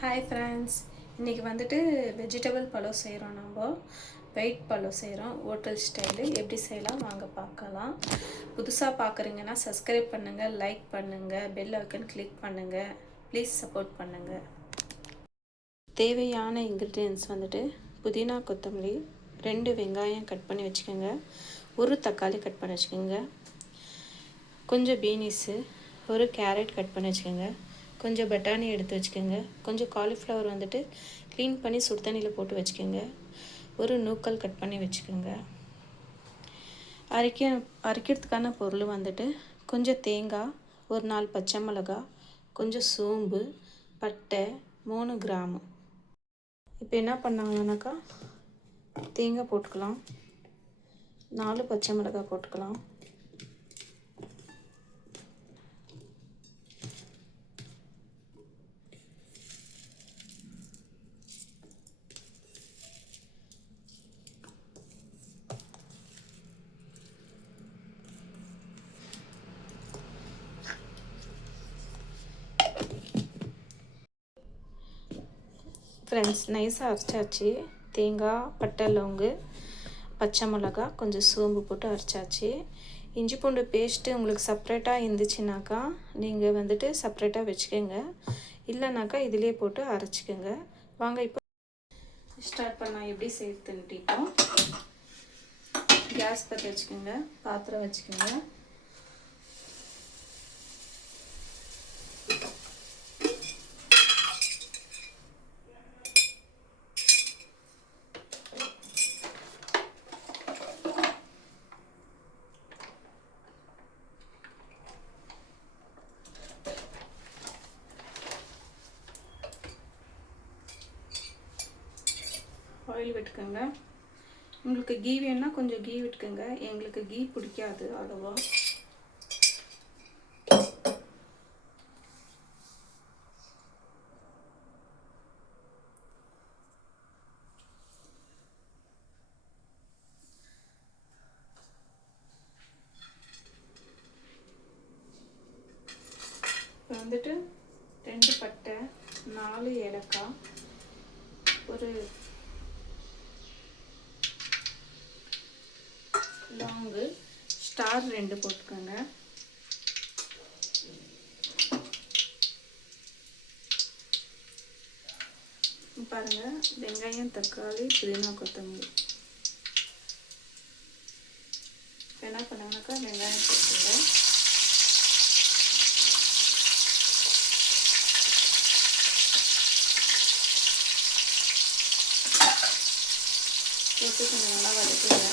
Hi friends, இன்றைக்கி வந்துட்டு vegetable பலோ செய்கிறோம். நம்ம வெயிட் பலோ செய்கிறோம். ஹோட்டல் ஸ்டைலு எப்படி செய்யலாம் வாங்க பார்க்கலாம். புதுசாக பார்க்குறீங்கன்னா சப்ஸ்கிரைப் பண்ணுங்கள், லைக் பண்ணுங்கள், பெல் ஐக்கன் கிளிக் பண்ணுங்கள். ப்ளீஸ் சப்போர்ட் பண்ணுங்கள். தேவையான இன்க்ரீடியன்ஸ் வந்துட்டு புதினா, கொத்தமல்லி, 2 வெங்காயம் கட் பண்ணி வச்சுக்கோங்க, ஒரு தக்காளி கட் பண்ணி வச்சுக்கோங்க, கொஞ்சம் பீனிஸு, ஒரு கேரட் கட் பண்ணி வச்சுக்கோங்க, கொஞ்சம் பட்டாணி எடுத்து வச்சுக்கோங்க, கொஞ்சம் காலிஃப்ளவர் வந்துட்டு க்ளீன் பண்ணி சுடு தண்ணியில் போட்டு வச்சுக்கோங்க, ஒரு நூக்கல் கட் பண்ணி வச்சுக்கோங்க. அரைக்கிறதுக்கான பொருள் வந்துட்டு கொஞ்சம் தேங்காய், ஒரு 4 பச்சை மிளகாய், கொஞ்சம் சோம்பு, பட்டை, 3 கிராம்பு. இப்போ என்ன பண்ணாங்கன்னாக்கா தேங்காய் போட்டுக்கலாம், 4 பச்சை மிளகாய் போட்டுக்கலாம், ஃப்ரெண்ட்ஸ். நைஸாக அரைச்சாச்சு. தேங்காய், பட்டை, லவங்கு, பச்சை மிளகா, கொஞ்சம் சோம்பு போட்டு அரைச்சாச்சு. இஞ்சி பூண்டு பேஸ்ட்டு உங்களுக்கு செப்ரேட்டாக இருந்துச்சுனாக்கா நீங்கள் வந்துட்டு செப்ரேட்டாக வச்சுக்கோங்க, இல்லைனாக்கா இதிலே போட்டு அரைச்சிக்கோங்க. வாங்க இப்போ ஸ்டார்ட் பண்ணால் எப்படி செய்யறதுன்ட்டு. இப்போ கேஸ் பற்ற வச்சுக்கோங்க, பாத்திரம் வச்சுக்கோங்க. ஆயில் விட்டுக்கோங்க. உங்களுக்கு கீ வேணுன்னா கொஞ்சம் கீ விட்டுக்கோங்க. எங்களுக்கு கீ பிடிக்காது அவ்வளோவா. இப்போ வந்துட்டு 2 பட்டை, 4 ஏலக்காய், ஒரு லாங்கு, ஸ்டார் 2 போட்டுக்கோங்க. பாருங்கள், வெங்காயம், தக்காளி, புதினா, கொத்தமல்லி. என்ன பண்ணாங்கனாக்கா வெங்காயம் போட்டுங்க. போட்டு கொஞ்சம் நல்லா வதக்குங்க.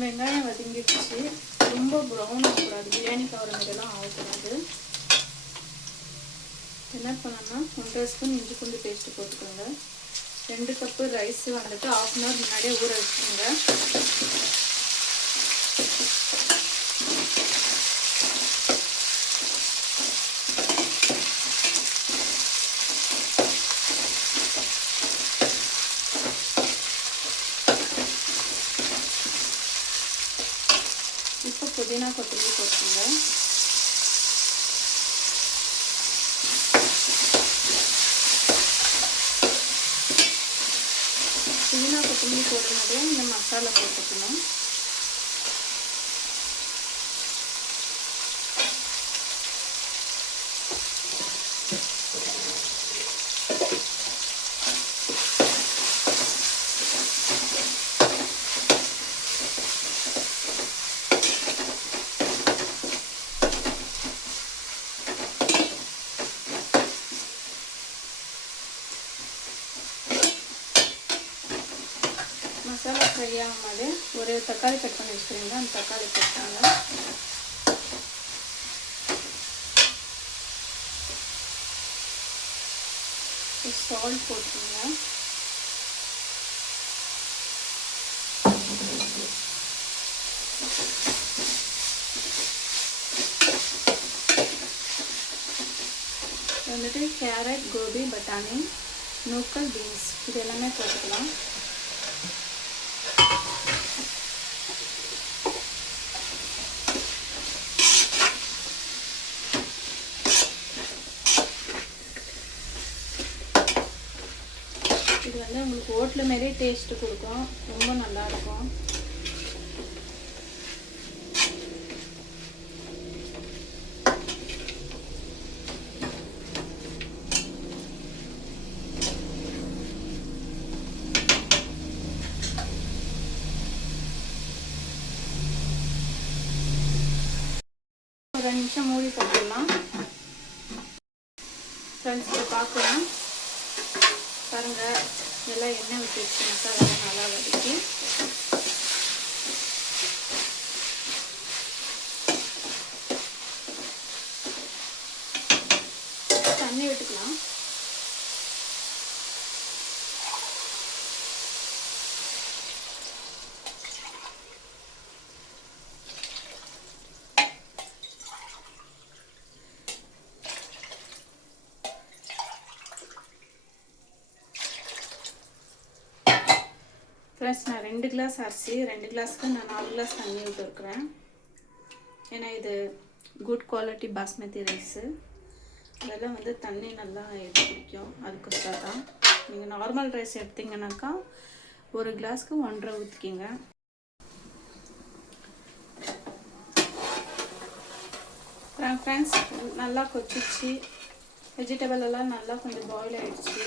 வெங்காயம் வதங்கிடுச்சு. ரொம்ப ப்ரௌன் ஆகக்கூடாது, பிரியாணி கவர மாதிரிலாம் ஆகக்கூடாது. என்ன பண்ணோன்னா 1 ஸ்பூன் இஞ்சி பூண்டு பேஸ்ட்டு போட்டுக்கோங்க. 2 கப்பு ரைஸ் வந்துட்டு 1/2 அன் ஹவர் முன்னாடியே ஊற வச்சுக்கோங்க. இப்போ புதினா, கொத்தமல்லி போட்டுக்கோங்க. புதினா, கொத்தமல்லி போடும்போதே இந்த மசாலா போட்டுக்கணும். மசாலா ஃப்ரை ஆகும்போது ஒரு தக்காளி கட் பண்ணி வச்சுக்கிறீங்க, அந்த தக்காளி போட்டாங்க. சால்ட் போட்டுருங்க. வந்துட்டு கேரட், கோபி, பட்டாணி, நூக்கல், பீன்ஸ் இது எல்லாமே போட்டுக்கலாம். இதேமாரி டேஸ்ட்டு கொடுக்கும், ரொம்ப நல்லாயிருக்கும். ஒரு 2 நிமிஷம் மூடி போட்டுடலாம். ஃப்ரெண்ட்ஸ் இதை பார்க்கலாம் பாருங்கள், எல்லாம் எண்ணெய் விட்டுருச்சு, மசாலா நல்லா வதக்கி தண்ணி விட்டுக்கலாம். ஃப்ரெண்ட்ஸ் நான் 2 கிளாஸ் அரிசி, 2 கிளாஸ்க்கு நான் 4 கிளாஸ் தண்ணி விட்டுருக்குறேன். ஏன்னா இது குட் குவாலிட்டி பாஸ்மதி ரைஸு, அதெல்லாம் வந்து தண்ணி நல்லா எடுத்து பிடிக்கும். அதுக்கொசரம் தான். நீங்கள் நார்மல் ரைஸ் எடுத்திங்கனாக்கா 1 கிளாஸ்க்கு 1.5 ஊற்றிக்கிங்க. ஃப்ரெண்ட்ஸ் நல்லா கொதிச்சு வெஜிடபிள் எல்லாம் நல்லா கொஞ்சம் பாயில் ஆகிடுச்சு.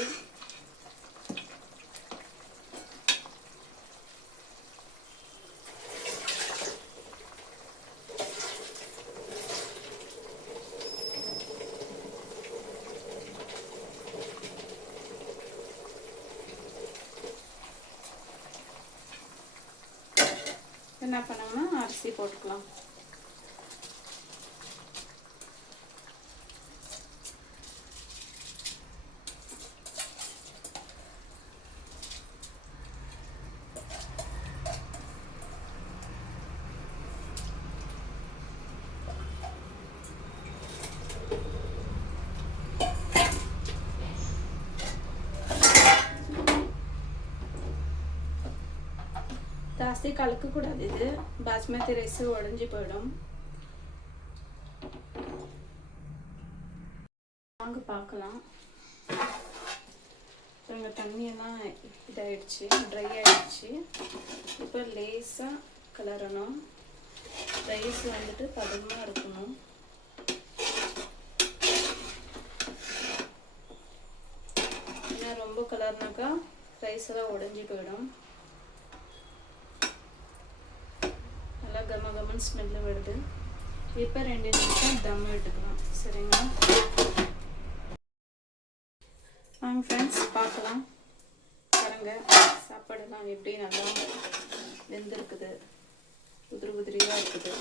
என்ன பண்ணோம்னா அரிசி போட்டுக்கலாம். ஜாஸ்தி கலக்கக்கூடாது, இது பாஸ்மதி ரைஸ் உடஞ்சி போயிடும். வாங்க பார்க்கலாம். எங்கள் தண்ணியெல்லாம் இதாகிடுச்சு, ட்ரை ஆகிடுச்சு. இப்போ லேசாக கிளறணும். ரைஸ் வந்துட்டு பதமாக இருக்கணும். ஏன்னா ரொம்ப கிளறினாக்கா ரைஸ் எல்லாம் உடஞ்சி போயிடும். நல்லா கம கமன்னு ஸ்மெல்லு வருது. இப்போ 2 நிமிஷம் தம் விட்டுக்கலாம். சரிங்களா? வாங்க ஃப்ரெண்ட்ஸ் பார்க்கலாம். பாருங்க சாப்பாடெல்லாம் எப்படி நல்லா வெந்திருக்குது, உதிரி உதிரியாக இருக்குது.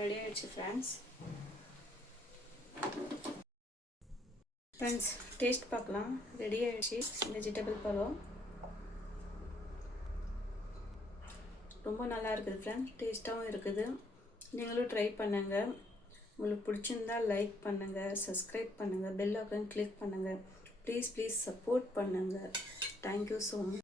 ரெடி ஆகிடுச்சு ஃப்ரெண்ட்ஸ். ஃப்ரெண்ட்ஸ் டேஸ்ட் பார்க்கலாம். ரெடி ஆகிடுச்சு வெஜிடபிள் பலாவ். ரொம்ப நல்லா இருக்குது ஃப்ரெண்ட்ஸ், டேஸ்ட்டாகவும் இருக்குது. நீங்களும் ட்ரை பண்ணுங்கள். உங்களுக்கு பிடிச்சிருந்தா லைக் பண்ணுங்கள், சப்ஸ்கிரைப் பண்ணுங்கள், பெல் ஐக்கான் கிளிக் பண்ணுங்கள். ப்ளீஸ் சப்போர்ட் பண்ணுங்கள். Thank you so much.